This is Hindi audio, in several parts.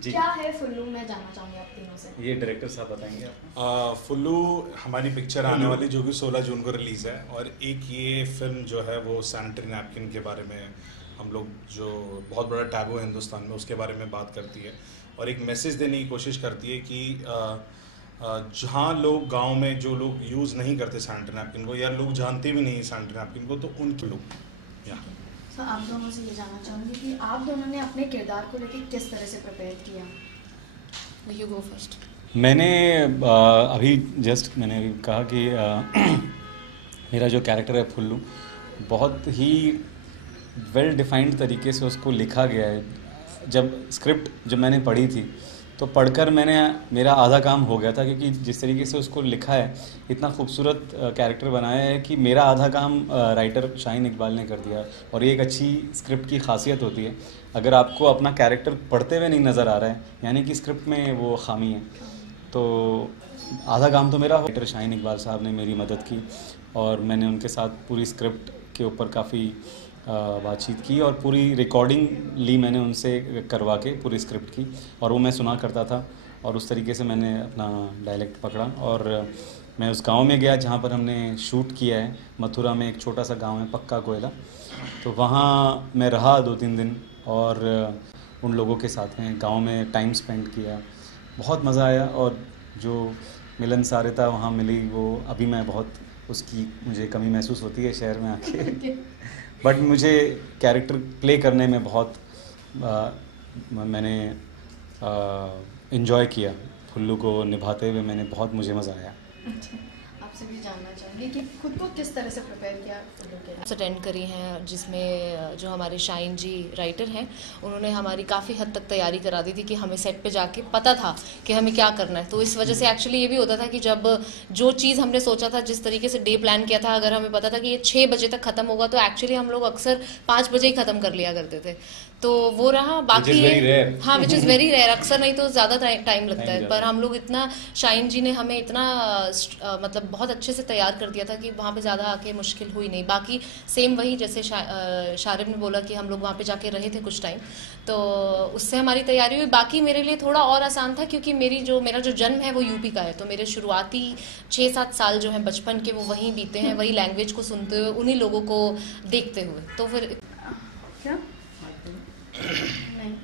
जी क्या है फुल्लू, मैं जानना चाहूंगी आप तीनों से। ये डायरेक्टर साहब बताएंगे आप। फुल्लू हमारी पिक्चर आने वाली जो कि 16 जून को रिलीज़ है, और एक ये फिल्म जो है वो सैनिटरी नैपकिन के बारे में, हम लोग जो बहुत बड़ा टैबू है हिंदुस्तान में उसके बारे में बात करती है, और एक मैसेज देने की कोशिश करती है कि जहाँ लोग गांव में जो लोग यूज़ नहीं करते सैनिटरी नैपकिन को, या लोग जानते भी नहीं सैनिटरी नैपकिन को, तो उनके लोग यहाँ। सर आप दोनों से ये जानना चाहूंगी कि आप दोनों ने अपने किरदार को लेकर किस तरह से प्रिपेयर किया। You go first. मैंने अभी जस्ट मैंने अभी कहा कि मेरा जो कैरेक्टर है फुल्लू, बहुत ही वेल डिफाइंड तरीके से उसको लिखा गया है। जब मैंने पढ़ी थी तो पढ़कर मेरा आधा काम हो गया था, क्योंकि जिस तरीके से उसको लिखा है, इतना खूबसूरत कैरेक्टर बनाया है कि मेरा आधा काम राइटर शाहीन इकबाल ने कर दिया। और ये एक अच्छी स्क्रिप्ट की खासियत होती है, अगर आपको अपना कैरेक्टर पढ़ते हुए नहीं नज़र आ रहा है, यानी कि स्क्रिप्ट में वो खामी है। तो आधा काम तो मेरा राइटर शाहीन इकबाल साहब ने मेरी मदद की, और मैंने उनके साथ पूरी स्क्रिप्ट के ऊपर काफ़ी बातचीत की, और पूरी रिकॉर्डिंग ली मैंने उनसे करवा के पूरी स्क्रिप्ट की, और वो मैं सुना करता था, और उस तरीके से मैंने अपना डायलेक्ट पकड़ा। और मैं उस गांव में गया जहाँ पर हमने शूट किया है, मथुरा में एक छोटा सा गांव है पक्का कोयला, तो वहाँ मैं रहा 2-3 दिन, और उन लोगों के साथ में गांव में टाइम स्पेंड किया, बहुत मज़ा आया। और जो मिलनसारता वहाँ मिली, वो अभी मैं बहुत उसकी मुझे कमी महसूस होती है शहर में आके बट मुझे कैरेक्टर प्ले करने में बहुत मैंने इन्जॉय किया। फुल्लू को निभाते हुए मुझे मज़ा आया। आपसे भी जानना चाहूँगी कि खुद को किस तरह से प्रिपेयर किया फुल्लू के लिए। अटेंड करी हैं, जिसमें जो हमारे शाहीन जी राइटर हैं, उन्होंने हमारी काफ़ी हद तक तैयारी करा दी थी कि हमें सेट पे जाके पता था कि हमें क्या करना है। तो इस वजह से एक्चुअली ये भी होता था कि जब जो चीज़ हमने सोचा था, जिस तरीके से डे प्लान किया था, अगर हमें पता था कि ये 6 बजे तक ख़त्म होगा, तो एक्चुअली हम लोग अक्सर 5 बजे ही ख़त्म कर लिया करते थे। तो वो रहा। बाकी हाँ, विच इज़ वेरी रेयर, अक्सर नहीं तो ज़्यादा टाइम लगता है, पर हम लोग इतना, शाहीन जी ने हमें इतना मतलब बहुत अच्छे से तैयार कर दिया था कि वहाँ पे ज़्यादा आके मुश्किल हुई नहीं। बाकी सेम वही जैसे शारिब ने बोला कि हम लोग वहाँ पे जाके रहे थे कुछ टाइम, तो उससे हमारी तैयारी हुई। बाकी मेरे लिए थोड़ा और आसान था, क्योंकि मेरा जो जन्म है वो यूपी का है, तो मेरे शुरुआती 6-7 साल जो हैं बचपन के, वो वहीं बीते हैं, वही लैंग्वेज को सुनते हुए, उन्हीं लोगों को देखते हुए। तो फिर क्या नहीं।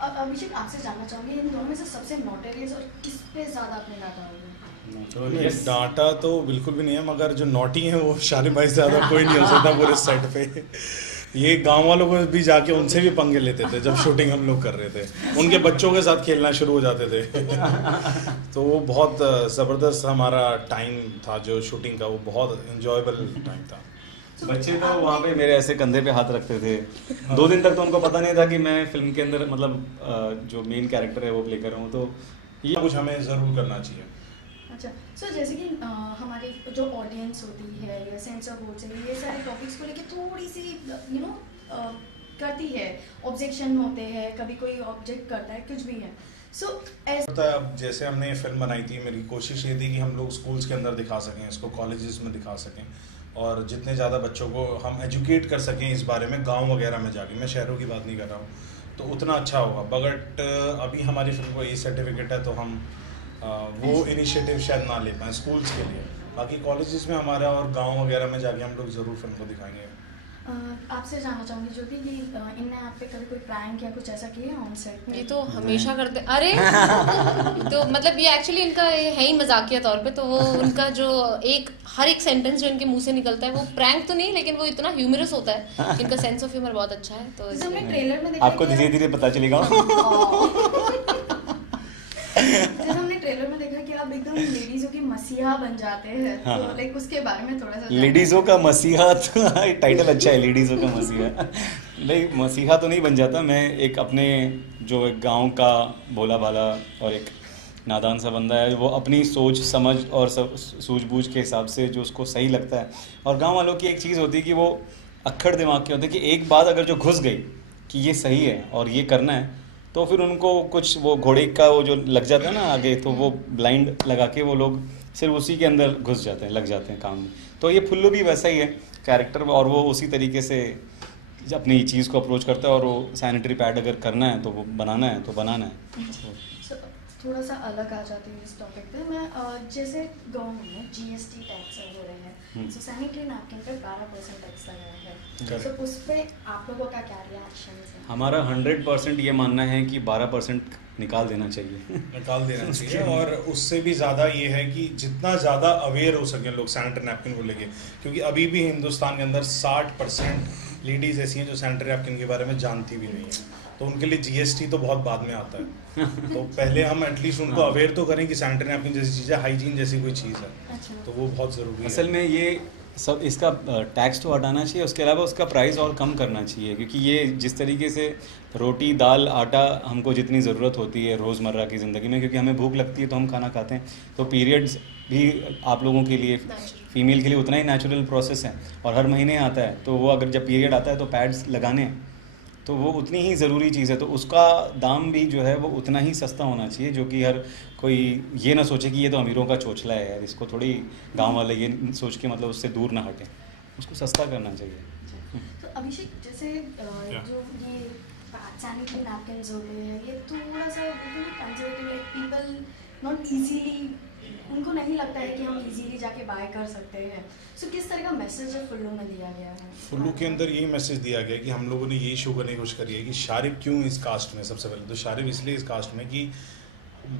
अब अभिषेक आपसे जानना चाहूँगी, इन दोनों में से सबसे नोटेरियस और किस पे ज़्यादा आपने डाटा होगा। ये डाटा तो बिल्कुल भी नहीं है, मगर जो नोटी है वो शालिम भाई से ज़्यादा कोई नहीं हो सकता पूरे सेट पे। ये गांव वालों को भी जाके उनसे भी पंगे लेते थे जब शूटिंग हम लोग कर रहे थे, उनके बच्चों के साथ खेलना शुरू हो जाते थे तो वो बहुत ज़बरदस्त हमारा टाइम था जो शूटिंग का, वो बहुत इंजॉयबल टाइम था। बच्चे तो वहाँ पे मेरे ऐसे कंधे पे हाथ रखते थे 2 दिन तक, तो उनको पता नहीं था कि मैं फिल्म के अंदर मतलब जो मेन कैरेक्टर है वो प्ले कर रहा हूँ। तो ये कुछ हमें ज़रूर करना चाहिए। अच्छा सो जैसे कि हमारी जो ऑडियंस होती है या सेंसर बोर्ड से ये सारे टॉपिक्स को लेके थोड़ी सी करती है, ऑब्जेक्शन होते हैं, कभी कोई ऑब्जेक्ट करता है, कुछ भी है। सो अब जैसे हमने ये फिल्म बनाई थी, मेरी कोशिश ये थी कि हम लोग स्कूल्स के अंदर दिखा सकें, इसको कॉलेजेस में दिखा सकें, और जितने ज़्यादा बच्चों को हम एजुकेट कर सकें इस बारे में, गांव वगैरह में जाके, मैं शहरों की बात नहीं कर रहा हूँ, तो उतना अच्छा होगा। बट अभी हमारी फिल्म को ई सर्टिफिकेट है, तो हम वो इनिशिएटिव शायद ना ले पाएँ स्कूल्स के लिए। बाकी कॉलेजेस में हमारा और गांव वगैरह में जाके हम लोग ज़रूर फिल्म को दिखाएंगे। आपसे जानना चाहूँगी ज्योति कि इनने आप पे कभी कोई प्रैंक या कुछ ऐसा किया ऑन सेट? ये तो हमेशा करते। अरे तो मतलब ये एक्चुअली इनका है ही मजाकिया तौर पे, तो वो उनका जो हर एक सेंटेंस जो इनके मुंह से निकलता है वो प्रैंक तो नहीं, लेकिन वो इतना ह्यूमरस होता है, इनका सेंस ऑफ ह्यूमर बहुत अच्छा है। तो हमने ट्रेलर में देखा, आपको धीरे धीरे पता चलेगा जैसे हमने ट्रेलर में देखा कि आप एकदम लेडीजों की मसीहा बन जाते हैं, हाँ। तो लाइक उसके बारे में थोड़ा सा। लेडीज़ों का मसीहा तो टाइटल अच्छा है, लेडीज़ों का मसीहा। नहीं, मसीहा तो नहीं बन जाता मैं। एक अपने जो एक गांव का भोला भाला और एक नादान सा बंदा है, वो अपनी सोच समझ और सूझबूझ के हिसाब से जो उसको सही लगता है। और गांव वालों की एक चीज़ होती है कि वो अक्खड़ दिमाग के होते हैं कि एक बात अगर जो घुस गई कि ये सही है और ये करना है, तो फिर उनको कुछ वो घोड़े का वो जो लग जाता है ना आगे, तो वो ब्लाइंड लगा के वो लोग सिर्फ उसी के अंदर घुस जाते हैं, लग जाते हैं काम में। तो ये फुल्लू भी वैसा ही है कैरेक्टर, और वो उसी तरीके से अपनी चीज़ को अप्रोच करता है और वो सैनिटरी पैड अगर करना है तो वो बनाना है तो बनाना है। So, थोड़ा सा अलग आ जाती हूँ इस टॉपिक पे मैं जैसे गाँव में GST टैक्स हो रहे हैं, सो सैनिटरी नैपकिन पे 12% टैक्स लगाया है, सो उस पर आप लोगों का क्या रिएक्शन है? हमारा 100% ये मानना है कि 12% निकाल देना चाहिए। निकाल देना चाहिए और उससे भी ज़्यादा ये है कि जितना ज़्यादा अवेयर हो सकें लोग सैनिटरी नैपकिन को लेके, क्योंकि अभी भी हिंदुस्तान के अंदर 60% लेडीज़ ऐसी हैं जो सैनिटरी नैपकिन के बारे में जानती भी नहीं है, तो उनके लिए GST तो बहुत बाद में आता है। तो पहले हम एटलीस्ट उनको अवेयर तो करें कि सैनिटरी नैपकिन जैसी चीज़ है, हाइजीन जैसी कोई चीज़ है, तो वो बहुत ज़रूरी है। असल में ये सब इसका टैक्स तो हटाना चाहिए, उसके अलावा उसका प्राइस और कम करना चाहिए, क्योंकि ये जिस तरीके से रोटी दाल आटा हमको जितनी ज़रूरत होती है रोज़मर्रा की ज़िंदगी में, क्योंकि हमें भूख लगती है तो हम खाना खाते हैं, तो पीरियड्स भी आप लोगों के लिए फीमेल के लिए उतना ही नेचुरल प्रोसेस है और हर महीने आता है, तो वो अगर जब पीरियड आता है तो पैड्स लगाने हैं, तो वो उतनी ही ज़रूरी चीज़ है, तो उसका दाम भी जो है वो उतना ही सस्ता होना चाहिए, जो कि हर कोई ये ना सोचे कि ये तो अमीरों का चोचला है यार, इसको थोड़ी गांव वाले ये सोच के मतलब उससे दूर ना हटें, उसको सस्ता करना चाहिए। तो अभिषेक जैसे जो ये सैनिटरी नैपकिन्स होते हैं ये थोड़ा सा conservative, like people not easily, उनको नहीं लगता है कि हम इजीली जाके बाय कर सकते हैं, सो किस तरह का मैसेज है फुल्लू में दिया गया है? फुल्लू के अंदर यही मैसेज दिया गया कि हम लोगों ने यही शो करने की कोशिश करी है कि शारिब क्यों इस कास्ट में, सबसे पहले तो शारिब इसलिए इस कास्ट में कि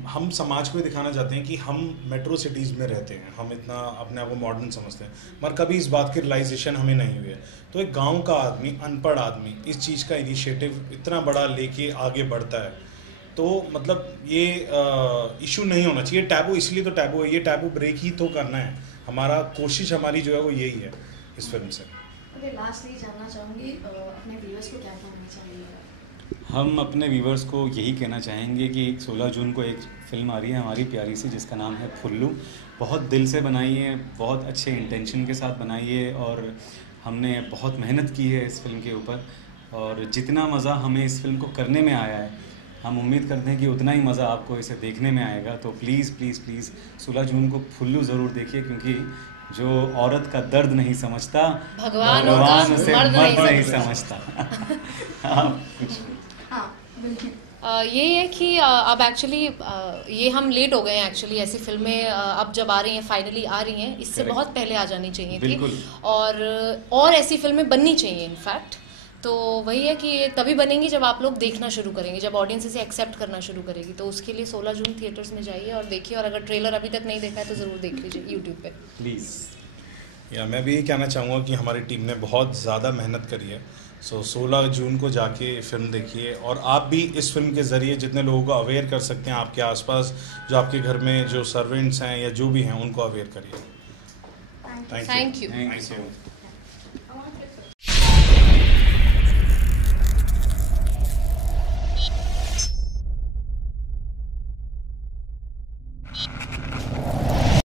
हम समाज को दिखाना चाहते हैं कि हम मेट्रो सिटीज़ में रहते हैं, हम इतना अपने आप को मॉडर्न समझते हैं, मगर कभी इस बात की रियलाइजेशन हमें नहीं हुई है, तो एक गांव का आदमी, अनपढ़ आदमी इस चीज़ का इनिशिएटिव इतना बड़ा लेके आगे बढ़ता है, तो मतलब ये इशू नहीं होना चाहिए, टैबू इसलिए तो टैबू है, ये टैबू ब्रेक ही तो करना है, हमारा कोशिश हमारी जो है वो यही है इस फिल्म से। ओके, लास्टली जानना चाहूँगी अपने व्यूअर्स को क्या कहना चाहिए? हम अपने व्यूवर्स को यही कहना चाहेंगे कि 16 जून को एक फ़िल्म आ रही है हमारी प्यारी सी, जिसका नाम है फुल्लू। बहुत दिल से बनाई है, बहुत अच्छे इंटेंशन के साथ बनाई है और हमने बहुत मेहनत की है इस फिल्म के ऊपर, और जितना मज़ा हमें इस फिल्म को करने में आया है, हम उम्मीद करते हैं कि उतना ही मज़ा आपको इसे देखने में आएगा। तो प्लीज़ प्लीज़ प्लीज़ 16 जून को फुल्लू ज़रूर देखिए, क्योंकि जो औरत का दर्द नहीं समझता भगवान उसे मर्द नहीं समझता। ये है कि अब एक्चुअली ये हम लेट हो गए हैं एक्चुअली, ऐसी फिल्में अब जब आ रही हैं, फाइनली आ रही हैं, इससे Correct. बहुत पहले आ जानी चाहिए थी, बिल्कुल। और ऐसी फिल्में बननी चाहिए इनफैक्ट। तो वही है कि ये तभी बनेंगी जब आप लोग देखना शुरू करेंगे, जब ऑडियंस इसे एक्सेप्ट करना शुरू करेगी, तो उसके लिए 16 जून थिएटर्स में जाइए और देखिए, और अगर ट्रेलर अभी तक नहीं देखा है तो ज़रूर देख लीजिए यूट्यूब पे प्लीज़। या मैं भी यही कहना चाहूँगा कि हमारी टीम ने बहुत ज़्यादा मेहनत करी है, सो 16 जून को जाके फिल्म देखिए, और आप भी इस फिल्म के ज़रिए जितने लोगों को अवेयर कर सकते हैं, आपके आसपास जो आपके घर में जो सर्वेंट्स हैं या जो भी हैं, उनको अवेयर करिए। Thank you. Thank you.